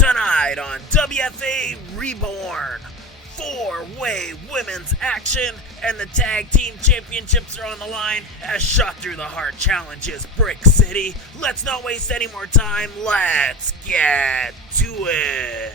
Tonight on WFA Reborn, 4-way women's action and the tag team championships are on the line as Shot Through the Heart challenges Brick City. Let's not waste any more time. Let's get to it.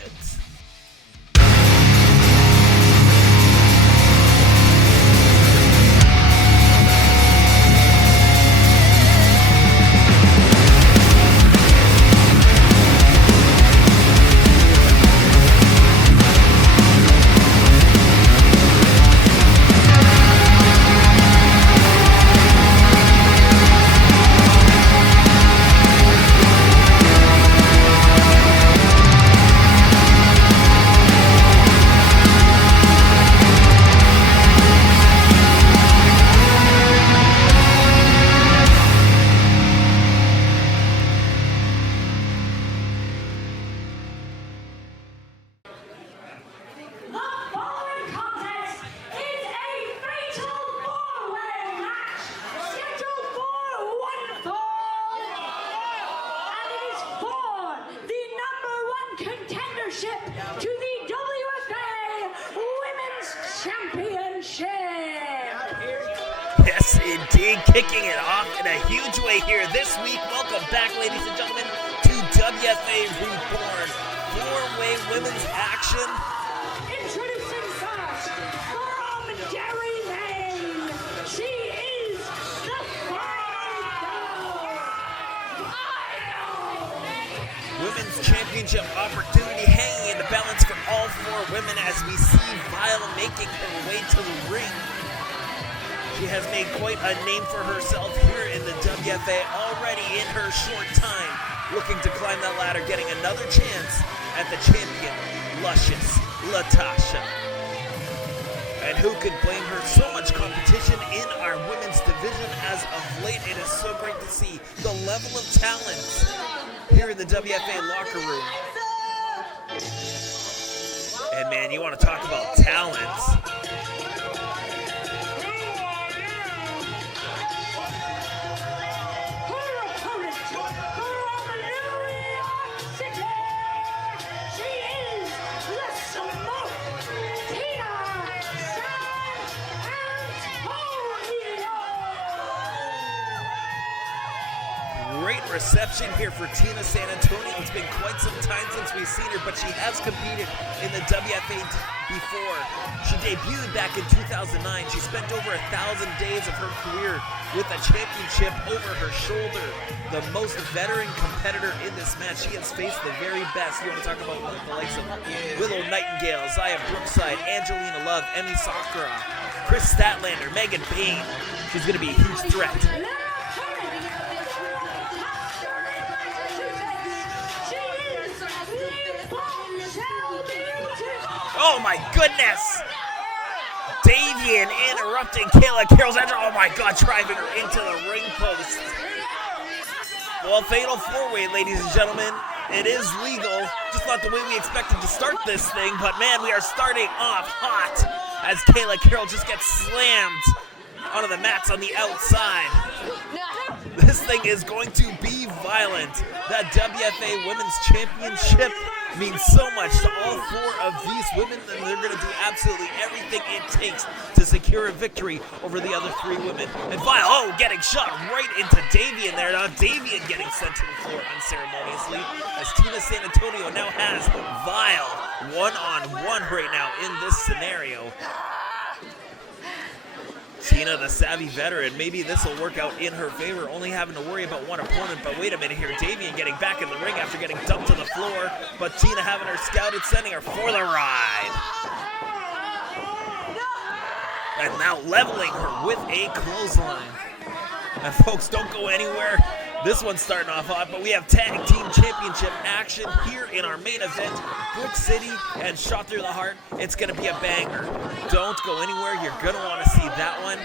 To the WFA Women's Championship. Yes, indeed, kicking it off in a huge way here this week. Welcome back, ladies and gentlemen, to WFA Reborn, 4-way women's action. Introducing first, from Derry, Maine, she is the Women's championship opportunity hanging in the balance for all 4 women as we see Vile making her way to the ring. She has made quite a name for herself here in the WFA already in her short time, looking to climb that ladder, getting another chance at the champion, Luscious Latasha. And who could blame her? So much competition in our women's division as of late. It is so great to see the level of talent here in the WFA locker room. And man, you want to talk about talent. Great reception here for Tina San Antonio. It's been quite some time since we've seen her, but she has competed in the WFA before. She debuted back in 2009. She spent over 1,000 days of her career with a championship over her shoulder. The most veteran competitor in this match. She has faced the very best. You want to talk about the likes of Willow Nightingale, Zaya Brookside, Angelina Love, Emmy Sakura, Chris Statlander, Megan Payne. She's going to be a huge threat. Oh my goodness! Davienne interrupting Kayla Carroll's entry. Oh my God, driving her into the ring post. Well, fatal 4-way, ladies and gentlemen. It is legal, just not the way we expected to start this thing, but man, we are starting off hot as Kayla Carroll just gets slammed onto the mats on the outside. This thing is going to be violent. That WFA Women's Championship means so much to all 4 of these women, and they're going to do absolutely everything it takes to secure a victory over the other 3 women. And Vile, getting shot right into Davienne there. Now Davienne getting sent to the floor unceremoniously as Tina San Antonio now has Vile one-on-one right now in this scenario. Tina, the savvy veteran, maybe this will work out in her favor, only having to worry about one opponent. But wait a minute here, Davienne getting back in the ring after getting dumped to the floor, but Tina having her scouted, sending her for the ride. And now leveling her with a clothesline. And folks, don't go anywhere. This one's starting off hot, but we have tag team championship action here in our main event. Brick City and Shot Through the Heart. It's going to be a banger. Don't go anywhere. You're going to want to see that one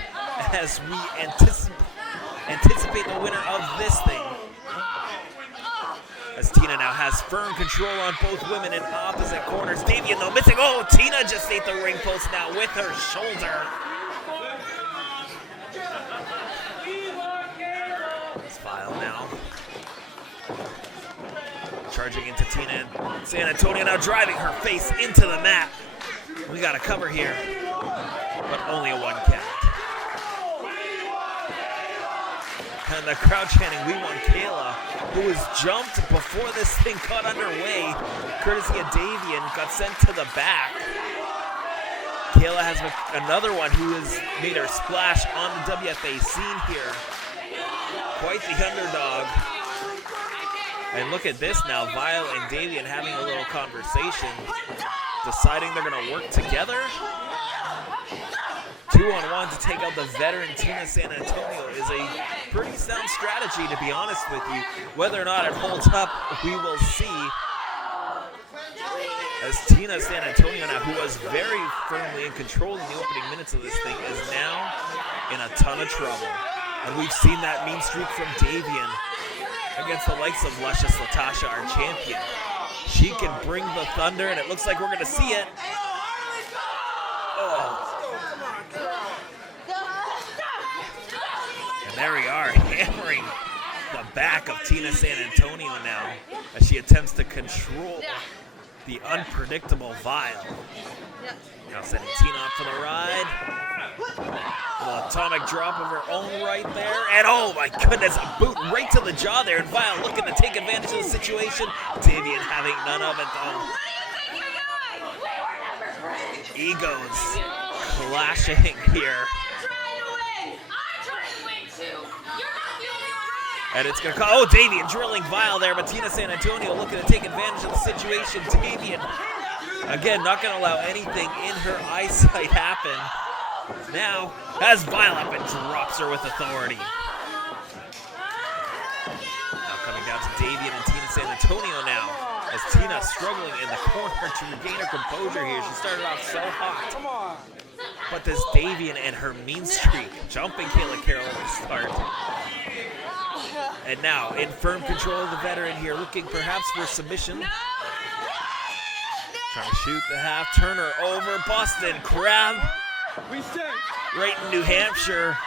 as we anticipate the winner of this thing. As Tina now has firm control on both women in opposite corners. Davienne though missing. Oh, Tina just ate the ring post now with her shoulder. Charging into Tina San Antonio, now driving her face into the mat. We got a cover here, but only a 1 count. And the crowd chanting, "We won Kayla," who was jumped before this thing got underway, courtesy of Davienne, got sent to the back. Kayla has another one who has made her splash on the WFA scene here. Quite the underdog. And look at this now, Vile and Davienne having a little conversation, deciding they're going to work together. 2-on-1 to take out the veteran Tina San Antonio is a pretty sound strategy, to be honest with you. Whether or not it holds up, we will see. As Tina San Antonio now, who was very firmly in control in the opening minutes of this thing, is now in a ton of trouble. And we've seen that mean streak from Davienne against the likes of Luscious Latasha, our champion. She can bring the thunder, and it looks like we're going to see it. Oh. And there we are, hammering the back of Tina San Antonio now as she attempts to control the unpredictable Vile. Now sending Tina up for the ride. A little atomic drop of her own right there. And oh my goodness, a boot right to the jaw there. And Vile looking to take advantage of the situation. Davienne having none of it though. Egos clashing here. And it's going to call, oh, Davienne drilling Vile there, but Tina San Antonio looking to take advantage of the situation. Davienne, again, not going to allow anything in her eyesight happen. Now, has Vile up and drops her with authority. Now coming down to Davienne and Tina San Antonio now, as Tina struggling in the corner to regain her composure here. She started off so hot. But this Davienne and her mean streak, jumping Kayla Carroll at the start. And now, in firm control of the veteran here, looking perhaps for submission. Trying to shoot the half, turn her over, Boston Crab. Right in New Hampshire.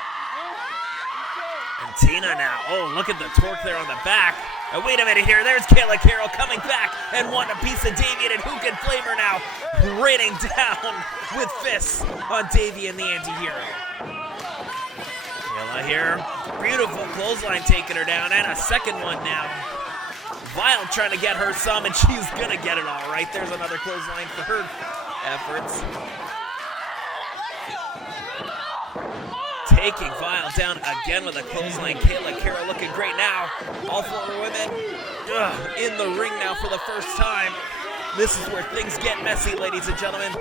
And Tina now, oh, look at the torque there on the back. And wait a minute here, there's Kayla Carroll coming back and wanting a piece of Davienne, and who can flame her now? Raining down with fists on Davienne, the anti-hero. Kayla here, beautiful clothesline taking her down, and a second one now. Vile trying to get her some, and she's gonna get it all right. There's another clothesline for her efforts. Taking Vile down again with a clothesline. Kayla Carroll looking great now. All four women in the ring now for the first time. This is where things get messy, ladies and gentlemen.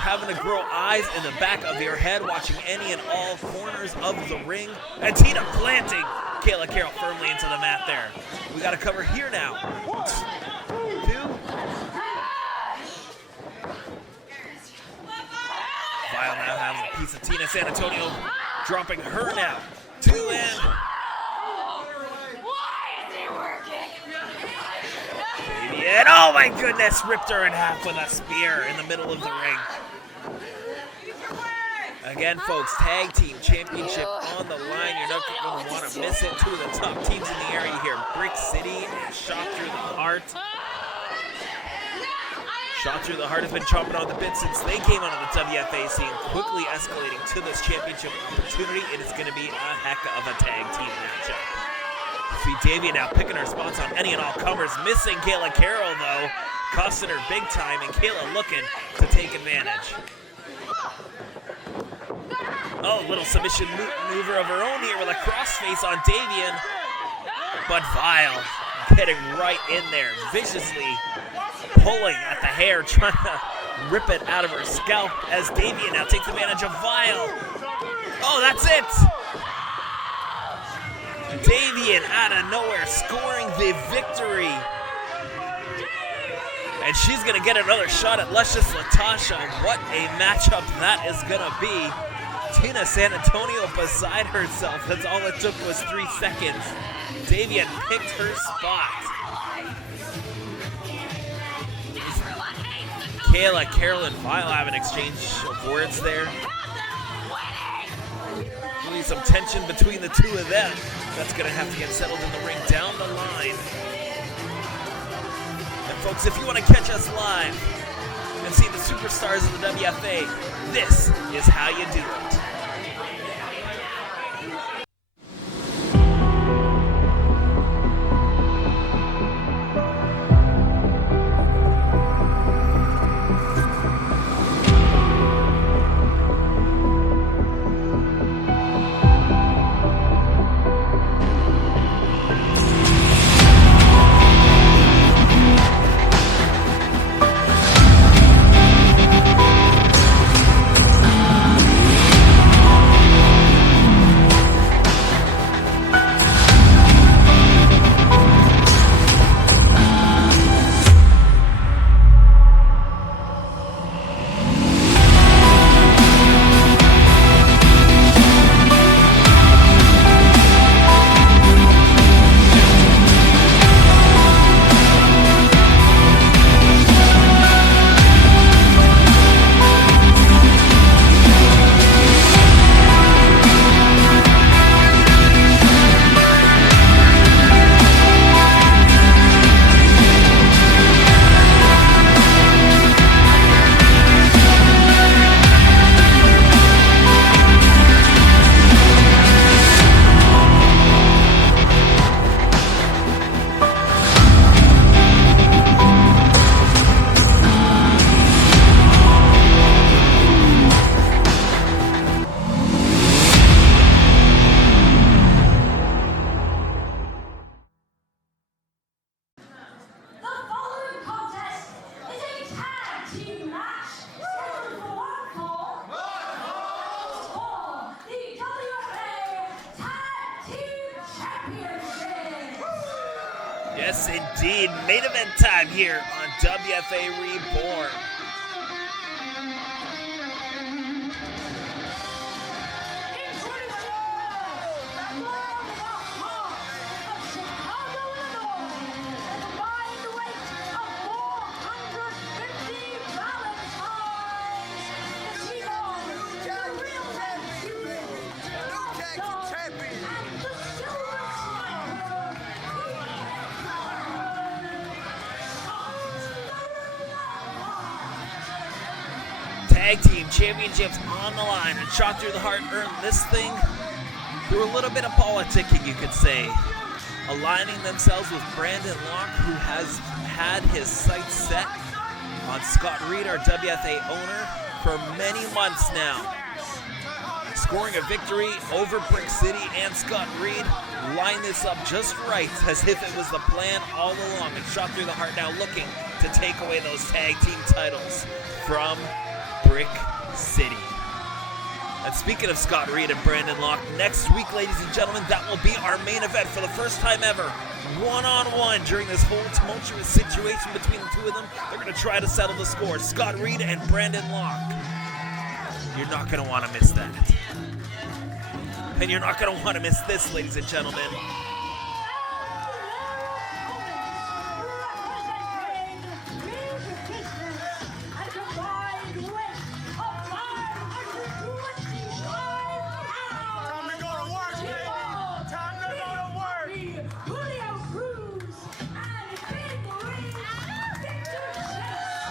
Having to grow eyes in the back of your head, watching any and all corners of the ring. And Tina planting Kayla Carroll firmly into the mat there. We got to cover here now. 1, 2. Vile now having a piece of Tina San Antonio, dropping her now. 2 and... And oh my goodness, ripped her in half with a spear in the middle of the ring. Again, folks, tag team championship on the line. You're not going to want to miss it. 2 of the top teams in the area here. Brick City and Shot Through the Heart. Shot Through the Heart has been chomping on the bit since they came onto the WFA scene, quickly escalating to this championship opportunity. It is going to be a heck of a tag team matchup. See Davienne now picking her spots on any and all comers, missing Kayla Carroll though, costing her big time, and Kayla looking to take advantage. Oh, little submission maneuver of her own here with a crossface on Davienne, but Vile getting right in there, viciously pulling at the hair, trying to rip it out of her scalp as Davienne now takes advantage of Vile. Oh, that's it! Davienne out of nowhere scoring the victory. And she's going to get another shot at Luscious Latasha. What a matchup that is going to be. Tina San Antonio beside herself. That's all it took was 3 seconds. Davienne picked her spot. Kayla Carroll and Vile have an exchange of words there. Really some tension between the two of them. That's going to have to get settled in the ring down the line. Folks, if you want to catch us live and see the superstars of the WFA, this is how you do it. Yes, indeed. Main event time here on WFA Reborn. Tag team championships on the line, and Shot Through the Heart earned this thing through a little bit of politicking, you could say. Aligning themselves with Brandon Locke, who has had his sights set on Scott Reed, our WFA owner, for many months now. Scoring a victory over Brick City and Scott Reed lined this up just right, as if it was the plan all along. And Shot Through the Heart now looking to take away those tag team titles from Brick City. And speaking of Scott Reed and Brandon Locke, next week, ladies and gentlemen, that will be our main event for the first time ever. One-on-one during this whole tumultuous situation between the two of them. They're going to try to settle the score. Scott Reed and Brandon Locke. You're not going to want to miss that. And you're not going to want to miss this, ladies and gentlemen. Julio Cruz and Big Ring Victor Chase.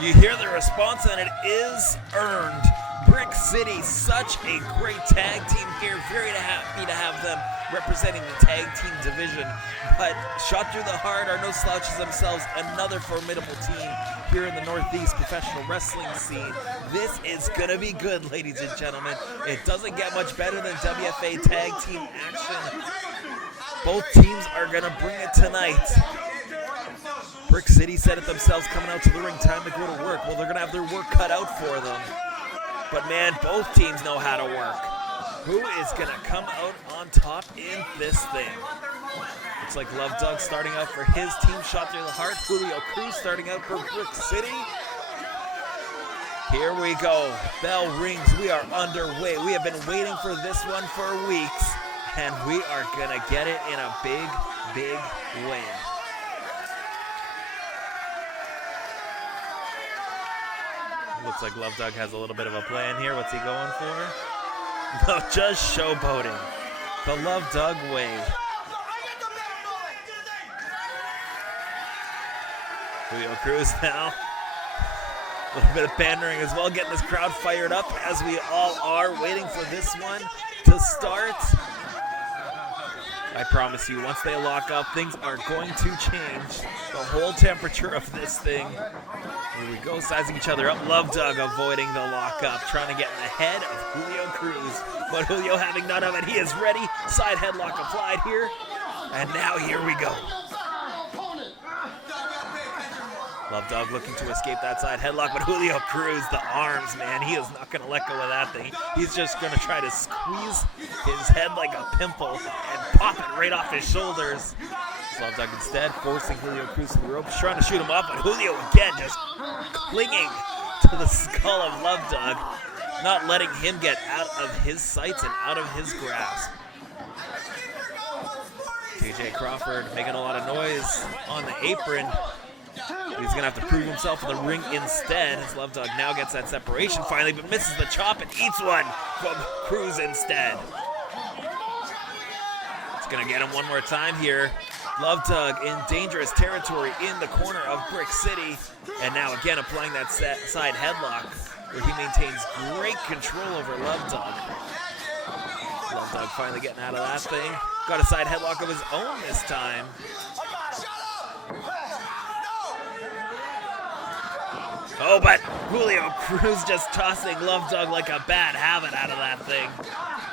You hear the response, and it is earned. Brick City, such a great tag team here. Very happy to have them representing the tag team division. But Shot Through the Heart are no slouches themselves. Another formidable team here in the Northeast professional wrestling scene. This is going to be good, ladies and gentlemen. It doesn't get much better than WFA tag team action. Both teams are going to bring it tonight. Brick City said it themselves, coming out to the ring, time to go to work. Well, they're going to have their work cut out for them. But man, both teams know how to work. Who is going to come out on top in this thing? Looks like Love Doug starting out for his team, Shot Through the Heart. Julio Cruz starting out for Brick City. Here we go. Bell rings. We are underway. We have been waiting for this one for weeks, and we are going to get it in a big, big way. Looks like Love Doug has a little bit of a plan here. What's he going for? No, just showboating. The Love Doug way. Julio Cruz now. A little bit of bantering as well, getting this crowd fired up as we all are, waiting for this one to start. I promise you, once they lock up, things are going to change. The whole temperature of this thing. Here we go, sizing each other up. Love Doug avoiding the lockup, trying to get in the head of Julio Cruz. But Julio having none of it. He is ready. Side headlock applied here. And now here we go. Love Doug looking to escape that side headlock, but Julio Cruz, the arms, man, he is not going to let go of that thing. He's just going to try to squeeze his head like a pimple and pop it right off his shoulders. Love Doug instead forcing Julio Cruz to the ropes, trying to shoot him up, but Julio again just clinging to the skull of Love Doug, not letting him get out of his sights and out of his grasp. TJ Crawford making a lot of noise on the apron. He's going to have to prove himself in the ring instead, as Love Doug now gets that separation finally, but misses the chop and eats one from Cruz instead. It's going to get him one more time here. Love Doug in dangerous territory in the corner of Brick City, and now again applying that side headlock, where he maintains great control over Love Doug. Love Doug finally getting out of that thing. Got a side headlock of his own this time. Oh, but Julio Cruz just tossing Love Doug like a bad habit out of that thing.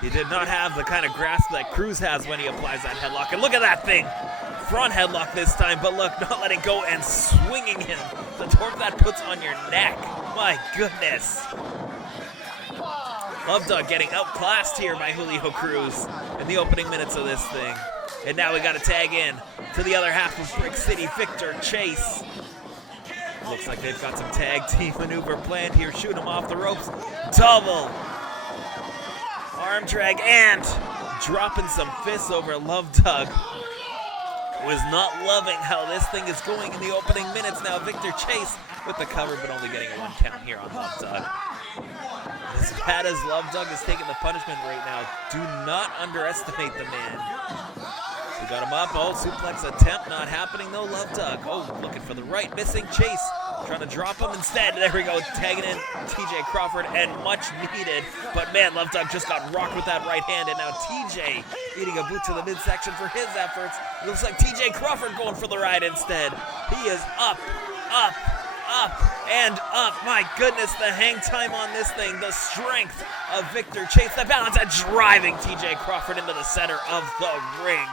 He did not have the kind of grasp that Cruz has when he applies that headlock. And look at that thing. Front headlock this time, but look, not letting go and swinging him. The torque that puts on your neck. My goodness. Love Doug getting outclassed here by Julio Cruz in the opening minutes of this thing. And now we got to tag in to the other half of Brick City, Victor Chase. Looks like they've got some tag team maneuver planned here. Shoot him off the ropes. Double arm drag and dropping some fists over Love Doug. Was not loving how this thing is going in the opening minutes. Now Victor Chase with the cover, but only getting one count here on Love Doug. As bad as Love Doug is taking the punishment right now, do not underestimate the man. We got him up. Oh, suplex attempt not happening though. Love Doug. Oh, looking for the right. Missing Chase. Trying to drop him instead. There we go. Tagging in TJ Crawford and much needed. But man, Love Doug just got rocked with that right hand. And now TJ eating a boot to the midsection for his efforts. It looks like TJ Crawford going for the ride instead. He is up, up, up, and up. My goodness, the hang time on this thing. The strength of Victor Chase. The balance and driving TJ Crawford into the center of the ring.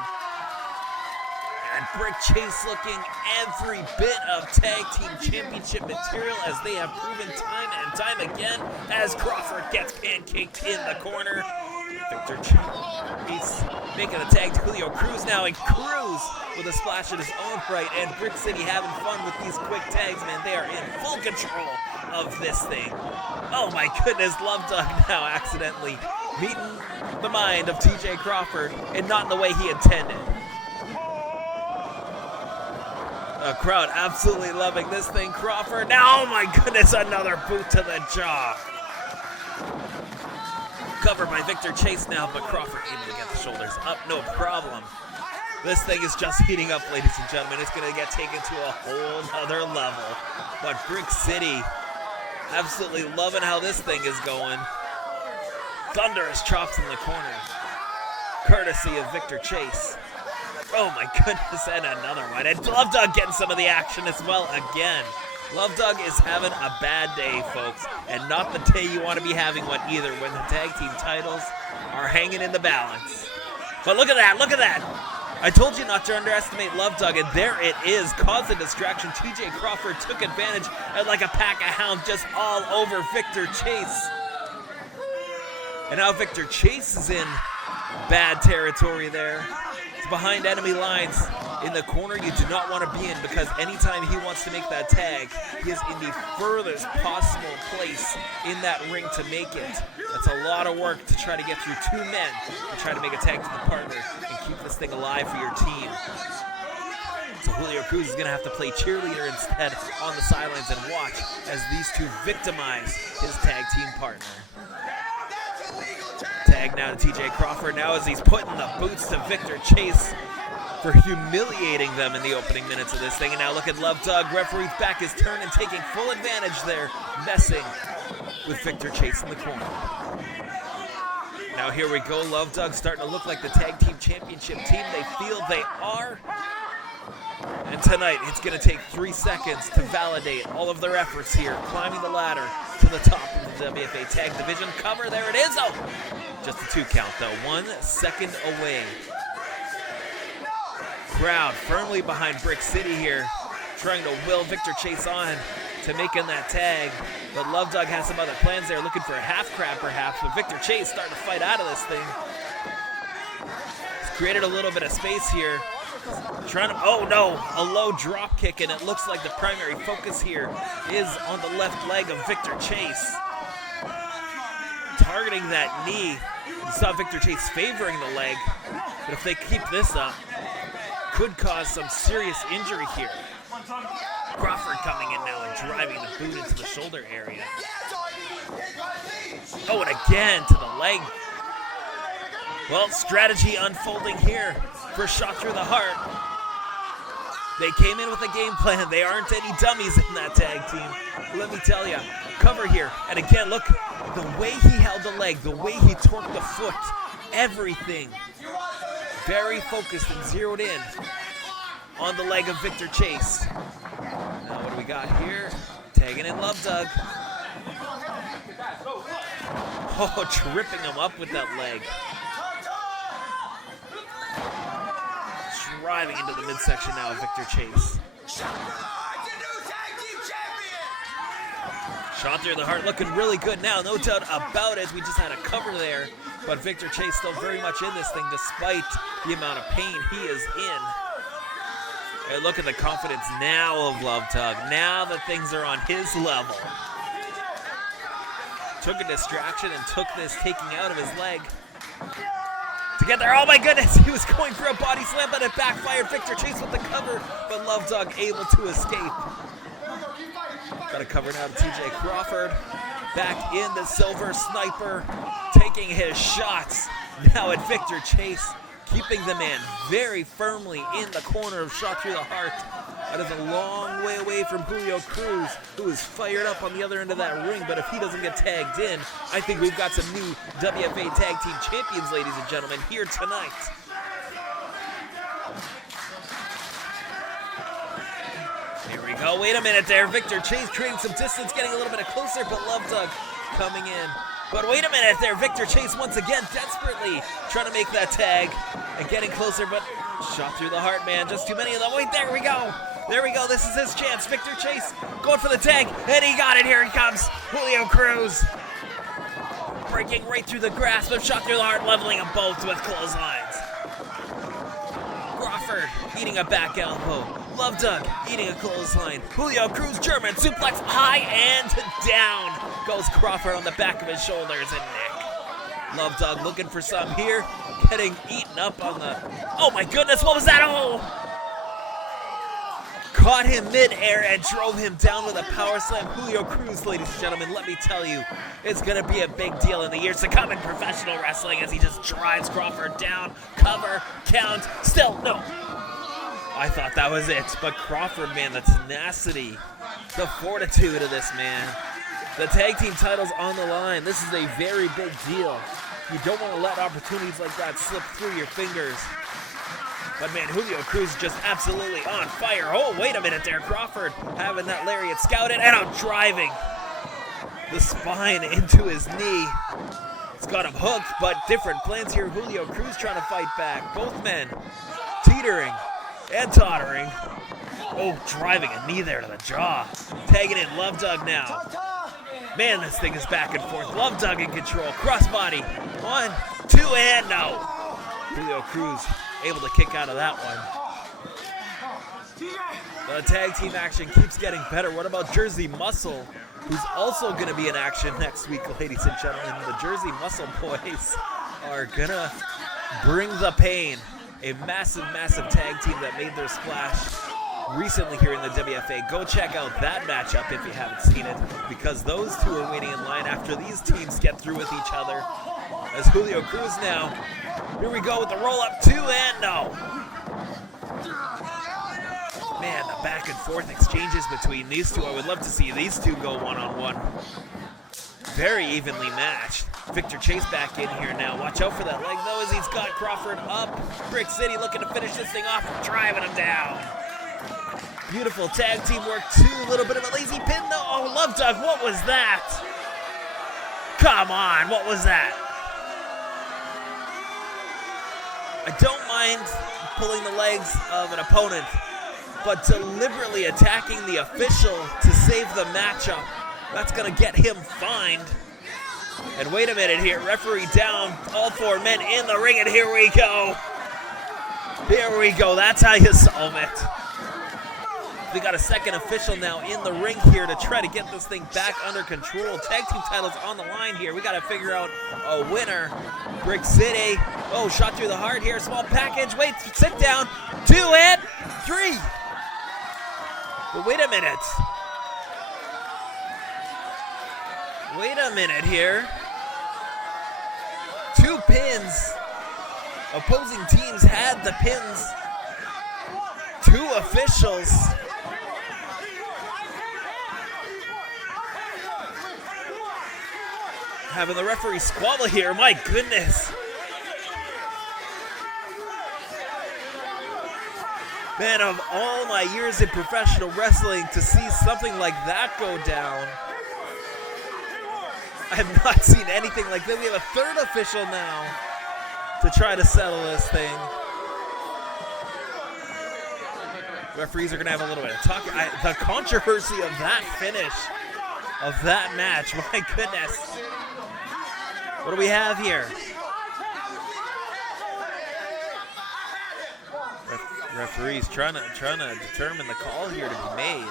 And Brick Chase looking every bit of tag team championship material, as they have proven time and time again, as Crawford gets pancaked in the corner. Victor Chase making a tag to Julio Cruz now, and Cruz with a splash in his own right, and Brick City having fun with these quick tags, man. They are in full control of this thing. Oh my goodness, Love Doug now accidentally meeting the mind of TJ Crawford, and not in the way he intended. A crowd absolutely loving this thing. Crawford now, oh my goodness, another boot to the jaw. Covered by Victor Chase now, but Crawford able to get the shoulders up, no problem. This thing is just heating up, ladies and gentlemen. It's going to get taken to a whole nother level. But Brick City absolutely loving how this thing is going. Thunderous chops in the corner, courtesy of Victor Chase. Oh my goodness, and another one. And Love Doug getting some of the action as well again. Love Doug is having a bad day, folks, and not the day you want to be having one either, when the tag team titles are hanging in the balance. But look at that, look at that. I told you not to underestimate Love Doug, and there it is. Caused a distraction. TJ Crawford took advantage, and like a pack of hounds, just all over Victor Chase. And now Victor Chase is in bad territory there. It's behind enemy lines in the corner you do not want to be in, because anytime he wants to make that tag, he is in the furthest possible place in that ring to make it. That's a lot of work to try to get through two men and try to make a tag to the partner and keep this thing alive for your team. So Julio Cruz is going to have to play cheerleader instead on the sidelines and watch as these two victimize his tag team partner. Tag now to TJ Crawford now as he's putting the boots to Victor Chase for humiliating them in the opening minutes of this thing. And now look at Love Doug. Referee's back his turn and taking full advantage there, messing with Victor Chase in the corner. Now here we go. Love Doug starting to look like the tag team championship team they feel they are. And tonight it's going to take 3 seconds to validate all of their efforts here, climbing the ladder to the top of the WFA Tag Division. Cover, there it is. Oh, just a 2 count though. 1 second away. Crowd firmly behind Brick City here, trying to will Victor Chase on to making that tag. But Love Doug has some other plans there, looking for a half crab perhaps, but Victor Chase starting to fight out of this thing. He's created a little bit of space here. Trying to, oh no, a low drop kick, and it looks like the primary focus here is on the left leg of Victor Chase. Targeting that knee. You saw Victor Chase favoring the leg, but if they keep this up, could cause some serious injury here. Crawford coming in now and driving the boot into the shoulder area. Oh, and again to the leg. Well, strategy unfolding here for Shot Through the Heart. They came in with a game plan. They aren't any dummies in that tag team. Let me tell you. Cover here. And again, look, the way he held the leg, the way he torqued the foot, everything. Very focused and zeroed in on the leg of Victor Chase. Now what do we got here? Tagging in Love Doug. Oh, tripping him up with that leg. Driving into the midsection now of Victor Chase. Shot Through the Heart looking really good now, no doubt about it. We just had a cover there, but Victor Chase still very much in this thing despite the amount of pain he is in. And look at the confidence now of Love Doug. Now that things are on his level. Took a distraction and took this taking out of his leg. To get there, oh my goodness, he was going for a body slam, but it backfired. Victor Chase with the cover, but Love Doug able to escape. Got a cover now to TJ Crawford. Back in the Silver Sniper, taking his shots. Now at Victor Chase, keeping the man very firmly in the corner of Shot Through the Heart. That is a long way away from Julio Cruz, who is fired up on the other end of that ring. But if he doesn't get tagged in, I think we've got some new WFA Tag Team Champions, ladies and gentlemen, here tonight. Here we go. Wait a minute there. Victor Chase creating some distance, getting a little bit closer, but Love Doug coming in. But wait a minute there. Victor Chase once again desperately trying to make that tag and getting closer, but Shot Through the Heart, man. Just too many of them. Wait, there we go. There we go. This is his chance. Victor Chase going for the tag, and he got it. Here he comes. Julio Cruz breaking right through the grasp of Shot Through the Heart, leveling them both with clotheslines. Crawford eating a back elbow. Love Doug eating a clothesline. Julio Cruz German suplex high and down goes Crawford on the back of his shoulders and neck. Love Doug looking for some here, getting eaten up on the. Oh my goodness, what was that? Oh! Caught him mid-air and drove him down with a power slam. Julio Cruz, ladies and gentlemen, let me tell you, it's going to be a big deal in the years to come in professional wrestling as he just drives Crawford down. Cover, count, still, no. I thought that was it, but Crawford, man, the tenacity, the fortitude of this man. The tag team title's on the line. This is a very big deal. You don't want to let opportunities like that slip through your fingers. But man, Julio Cruz just absolutely on fire. Oh, wait a minute there. Crawford having that lariat scouted, and I'm driving the spine into his knee. It's got him hooked, but different plans here. Julio Cruz trying to fight back. Both men teetering and tottering. Oh, driving a knee there to the jaw. Tagging in Love Doug now. Man, this thing is back and forth. Love Doug in control. Crossbody. 1, 2, and no. Julio Cruz able to kick out of that one. The tag team action keeps getting better. What about Jersey Muscle, who's also going to be in action next week, ladies and gentlemen? The Jersey Muscle boys are going to bring the pain. A massive, massive tag team that made their splash recently here in the WFA. Go check out that matchup if you haven't seen it, because those two are waiting in line after these teams get through with each other. As Julio Cruz now, here we go with the roll up 2 and no. Man, the back and forth exchanges between these two. I would love to see these two go one-on-one. Very evenly matched. Victor Chase back in here now. Watch out for that leg though, as he's got Crawford up. Brick City looking to finish this thing off, driving him down. Beautiful tag team work too. A little bit of a lazy pin though. Oh, Love Dog, what was that? Come on, what was that? I don't mind pulling the legs of an opponent, but deliberately attacking the official to save the matchup, that's gonna get him fined. And wait a minute here, referee down, all 4 men in the ring, and here we go. Here we go, that's how you solve it. We got a second official now in the ring here to try to get this thing back under control. Tag team titles on the line here. We got to figure out a winner. Brick City. Oh, shot through the heart here. Small package. Wait, sit down. 2 and 3. But wait a minute. Wait a minute here. 2 pins. Opposing teams had the pins. 2 officials. Having the referee squabble here, my goodness. Man, of all my years in professional wrestling, to see something like that go down, I have not seen anything like that. We have a 3rd official now to try to settle this thing. Referees are going to have a little bit of talk. The controversy of that finish, of that match, my goodness. What do we have here? Referees trying to determine the call here to be made.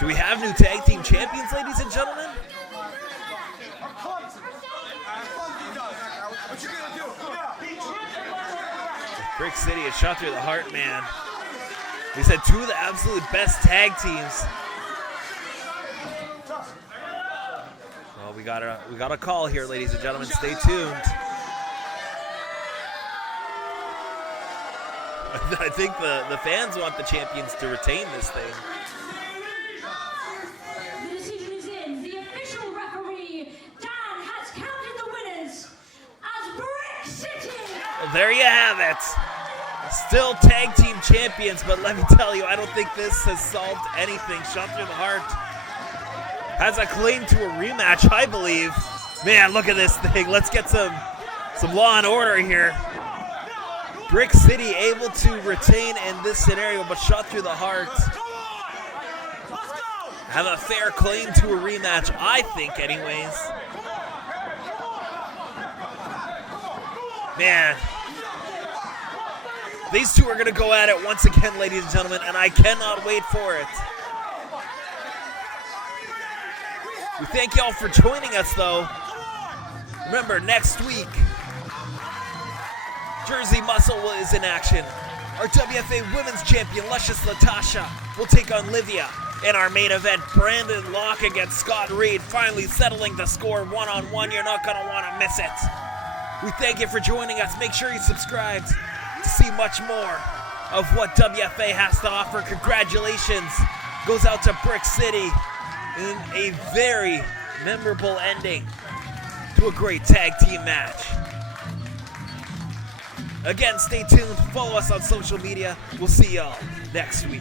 Do we have new tag team champions, ladies and gentlemen? Brick City is shot through the heart, man. We said 2 of the absolute best tag teams. Well, we got a call here, ladies and gentlemen. Stay tuned. I think the fans want the champions to retain this thing. The decision is in. The official referee, Dan, has counted the winners as Brick City. Well, there you have it. Still tag team champions, but let me tell you, I don't think this has solved anything. Shot through the heart. Has a claim to a rematch, I believe. Man, look at this thing. Let's get some law and order here. Brick City able to retain in this scenario, but shot through the heart. Have a fair claim to a rematch, I think, anyways. Man. These two are going to go at it once again, ladies and gentlemen, and I cannot wait for it. We thank y'all for joining us, though. Remember, next week, Jersey Muscle is in action. Our WFA Women's Champion, Luscious Latasha, will take on Livia. In our main event, Brandon Locke against Scott Reed, finally settling the score one-on-one. You're not going to want to miss it. We thank you for joining us. Make sure you subscribe to see much more of what WFA has to offer. Congratulations goes out to Brick City in a very memorable ending to a great tag team match. Again, stay tuned. Follow us on social media. We'll see y'all next week.